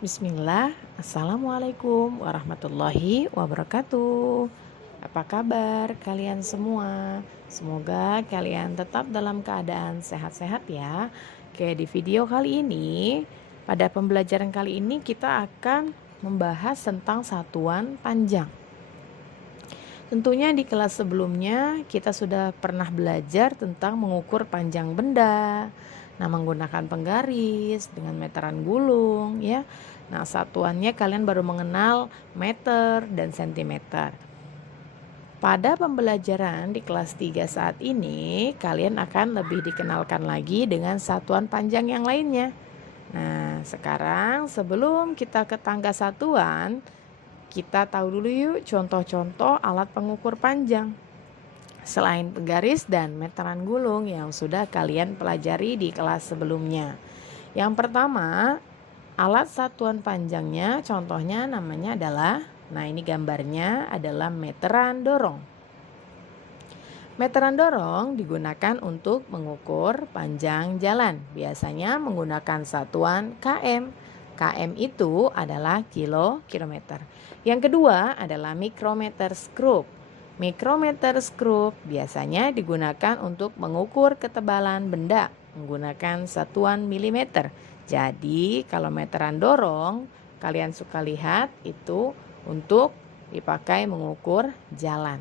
Bismillah, Assalamualaikum warahmatullahi wabarakatuh. Apa kabar kalian semua? Semoga kalian tetap dalam keadaan sehat-sehat ya. Oke, di video kali ini, pada pembelajaran kali ini kita akan membahas tentang satuan panjang. Tentunya di kelas sebelumnya kita sudah pernah belajar tentang mengukur panjang benda. Nah, menggunakan penggaris dengan meteran gulung ya. Nah, satuannya kalian baru mengenal meter dan sentimeter. Pada pembelajaran di kelas 3 saat ini, kalian akan lebih dikenalkan lagi dengan satuan panjang yang lainnya. Nah, sekarang sebelum kita ke tangga satuan, kita tahu dulu yuk contoh-contoh alat pengukur panjang. Selain penggaris dan meteran gulung yang sudah kalian pelajari di kelas sebelumnya. Yang pertama, alat satuan panjangnya contohnya namanya adalah, nah ini gambarnya adalah meteran dorong. Meteran dorong digunakan untuk mengukur panjang jalan. Biasanya menggunakan satuan km. Km itu adalah kilometer. Yang kedua adalah micrometer screw. Micrometer screw biasanya digunakan untuk mengukur ketebalan benda menggunakan satuan milimeter. Jadi kalau meteran dorong kalian suka lihat itu untuk dipakai mengukur jalan.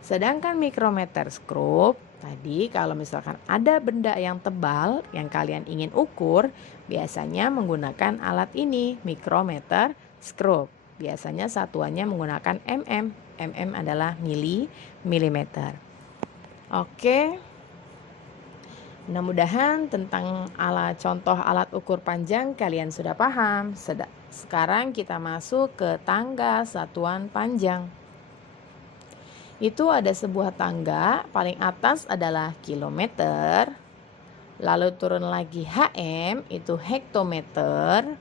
Sedangkan micrometer screw tadi kalau misalkan ada benda yang tebal yang kalian ingin ukur, biasanya menggunakan alat ini, micrometer screw. Biasanya satuannya menggunakan mm. Mm adalah milimeter. Oke. Mudah-mudahan tentang contoh alat ukur panjang kalian sudah paham. Sekarang kita masuk ke tangga satuan panjang. Itu ada sebuah tangga, paling atas adalah kilometer, lalu turun lagi HM, itu hektometer,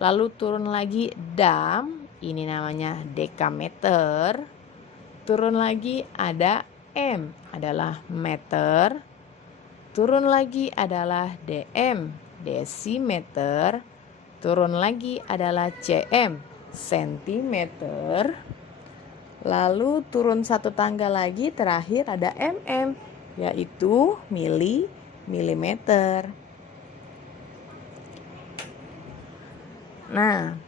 lalu turun lagi dam, ini namanya dekameter, turun lagi ada M, adalah meter, turun lagi adalah DM, desimeter, turun lagi adalah CM, sentimeter, lalu turun satu tangga lagi terakhir ada mm, yaitu milimeter. Nah,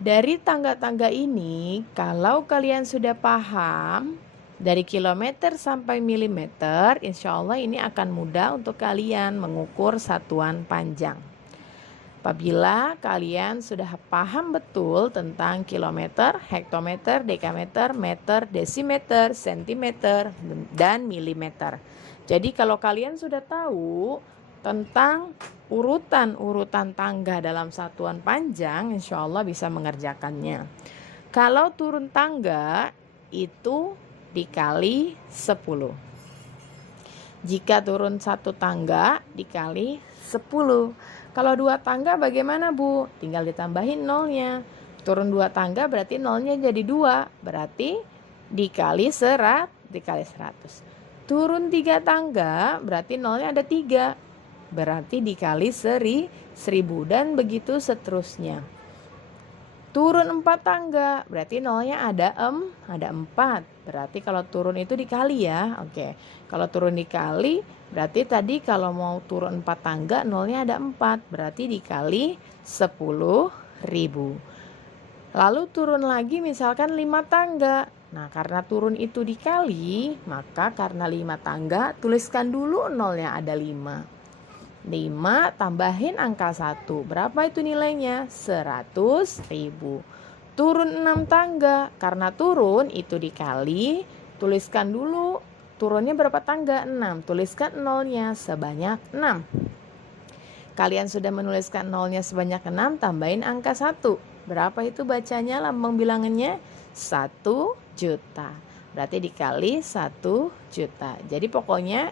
dari tangga-tangga ini kalau kalian sudah paham dari kilometer sampai milimeter, insya Allah ini akan mudah untuk kalian mengukur satuan panjang. Apabila kalian sudah paham betul tentang kilometer, hektometer, dekameter, meter, desimeter, sentimeter, dan milimeter. Jadi kalau kalian sudah tahu tentang urutan-urutan tangga dalam satuan panjang, insya Allah bisa mengerjakannya. Kalau turun tangga itu dikali 10. Jika turun satu tangga dikali 10. Kalau dua tangga bagaimana Bu? Tinggal ditambahin nolnya. Turun dua tangga berarti nolnya jadi 2. Berarti dikali 100. Turun 3 tangga berarti nolnya ada 3. Berarti dikali 1000 dan begitu seterusnya. Turun 4 tangga berarti nolnya ada 4. Berarti kalau turun itu dikali ya. Oke. Kalau turun dikali berarti tadi kalau mau turun 4 tangga nolnya ada 4. Berarti dikali 10.000. Lalu turun lagi misalkan 5 tangga. Nah, karena turun itu dikali, maka karena 5 tangga tuliskan dulu nolnya ada 5. 5 tambahin angka 1. Berapa itu nilainya? 100.000. Turun 6 tangga. Karena turun itu dikali, tuliskan dulu turunnya berapa tangga? 6. Tuliskan nolnya sebanyak 6. Kalian sudah menuliskan nolnya sebanyak 6, tambahin angka 1. Berapa itu bacanya lambang bilangannya? 1 juta. Berarti dikali 1 juta. Jadi pokoknya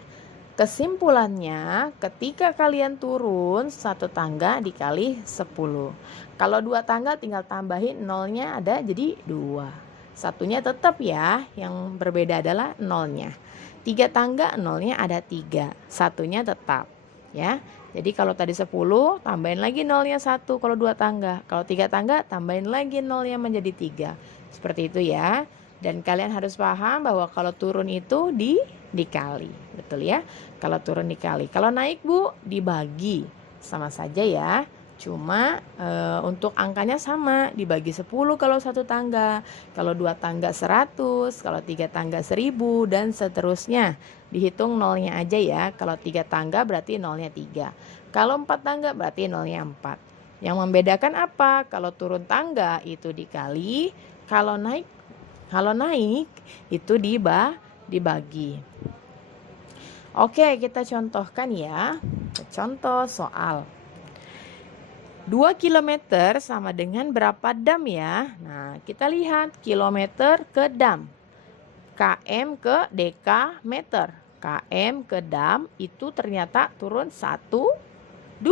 kesimpulannya, ketika kalian turun satu tangga dikali 10. Kalau 2 tangga tinggal tambahin nolnya ada jadi 2. Satunya tetap ya, yang berbeda adalah nolnya. 3 tangga nolnya ada 3, satunya tetap. ya. Jadi kalau tadi 10, tambahin lagi nolnya 1 kalau 2 tangga. Kalau 3 tangga, tambahin lagi nolnya menjadi 3. Seperti itu ya. Dan kalian harus paham bahwa kalau turun itu dikali. Betul ya? Kalau turun dikali. Kalau naik Bu, dibagi. Sama saja ya. Cuma untuk angkanya sama, dibagi 10 kalau 1 tangga, kalau 2 tangga 100, kalau 3 tangga 1000 dan seterusnya. Dihitung nolnya aja ya. Kalau 3 tangga berarti nolnya 3. Kalau 4 tangga berarti nolnya 4. Yang membedakan apa? Kalau turun tangga itu dikali, kalau naik itu dibagi. Oke, kita contohkan ya. Contoh soal 2 kilometer sama dengan berapa dam ya? Nah, kita lihat kilometer ke dam. KM ke dekameter. KM ke dam itu ternyata turun 1, 2.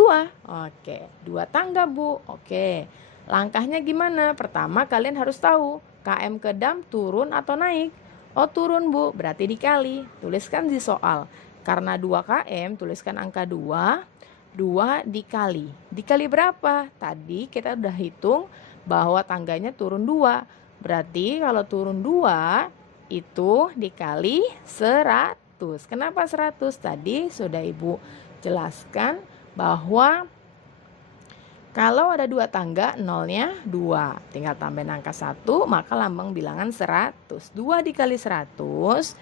Oke, 2 tangga Bu. Oke, langkahnya gimana? Pertama kalian harus tahu KM ke dam turun atau naik. Oh turun Bu, berarti dikali. Tuliskan di soal. Karena 2 KM, tuliskan angka 2. 2 dikali. Dikali berapa? Tadi kita udah hitung bahwa tangganya turun 2. Berarti kalau turun 2 itu dikali 100. Kenapa 100? Tadi sudah Ibu jelaskan bahwa kalau ada 2 tangga nolnya 2. Tinggal tambahin angka 1 maka lambang bilangan 100. 2 dikali 100,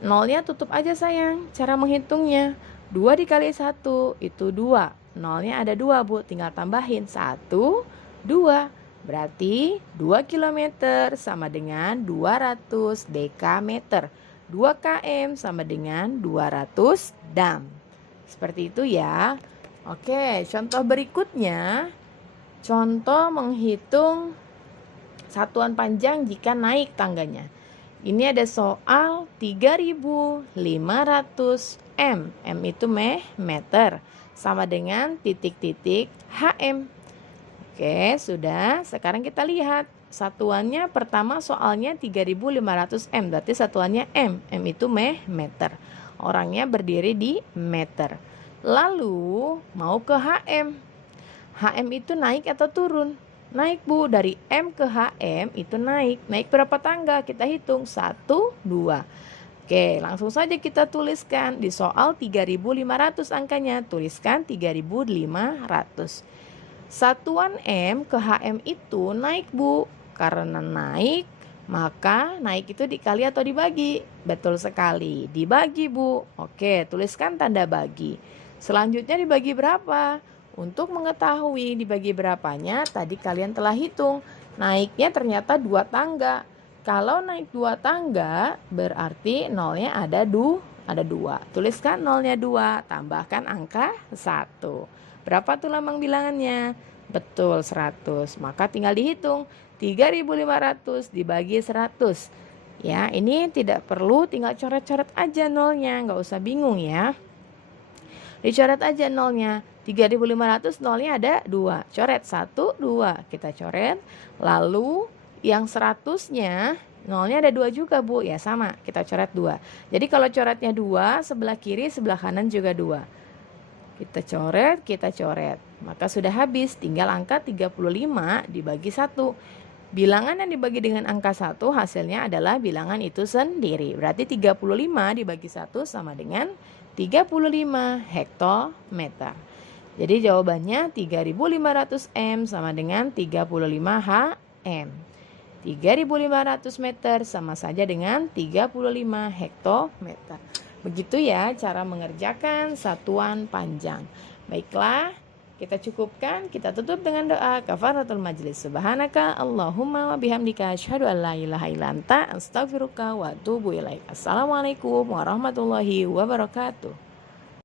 nolnya tutup aja sayang. Cara menghitungnya 2 dikali 1 itu 2. Nolnya ada 2 Bu, tinggal tambahin 1, 2. Berarti 2 km sama dengan 200 dekameter. 2 km sama dengan 200 dam. Seperti itu ya. Oke, contoh berikutnya. Contoh menghitung satuan panjang jika naik tangganya. Ini ada soal 3500 M. M itu meter. Sama dengan titik-titik HM. Oke, sudah. Sekarang kita lihat. Satuannya pertama soalnya 3500 M. Berarti satuannya M. M itu meter. Orangnya berdiri di meter. Lalu mau ke HM. HM itu naik atau turun? Naik Bu, dari M ke HM itu naik. Naik berapa tangga? Kita hitung 1, 2. Oke, langsung saja kita tuliskan di soal 3500 angkanya. Tuliskan 3500. Satuan M ke HM itu naik Bu. Karena naik, maka naik itu dikali atau dibagi? Betul sekali, dibagi Bu. Oke, tuliskan tanda bagi. Selanjutnya dibagi berapa? Untuk mengetahui dibagi berapanya, tadi kalian telah hitung. Naiknya ternyata 2 tangga. Kalau naik 2 tangga, berarti nolnya ada 2. Tuliskan nolnya 2, tambahkan angka 1. Berapa tuh lambang bilangannya? Betul, 100. Maka tinggal dihitung. 3500 dibagi 100. Ya, ini tidak perlu, tinggal coret-coret aja nolnya. Nggak usah bingung ya. Dicoret aja nolnya. 3500 nolnya ada 2. Coret 1, 2. Kita coret. Lalu yang 100-nya nolnya ada 2 juga Bu. Ya sama, kita coret 2. Jadi kalau coretnya 2, sebelah kiri, sebelah kanan juga 2. Kita coret. Maka sudah habis. Tinggal angka 35 dibagi 1. Bilangan yang dibagi dengan angka 1 hasilnya adalah bilangan itu sendiri. Berarti 35 dibagi 1 sama dengan 35 hektometer. Jadi jawabannya 3500 M sama dengan 35 HM. 3500 meter sama saja dengan 35 hektometer. Begitu ya cara mengerjakan satuan panjang. Baiklah, kita cukupkan, kita tutup dengan doa kafaratul majlis. Subhanaka Allahumma wa bihamdika asyhadu an la ilaha illa anta astaghfiruka wa atubu ilaik. Assalamualaikum warahmatullahi wabarakatuh.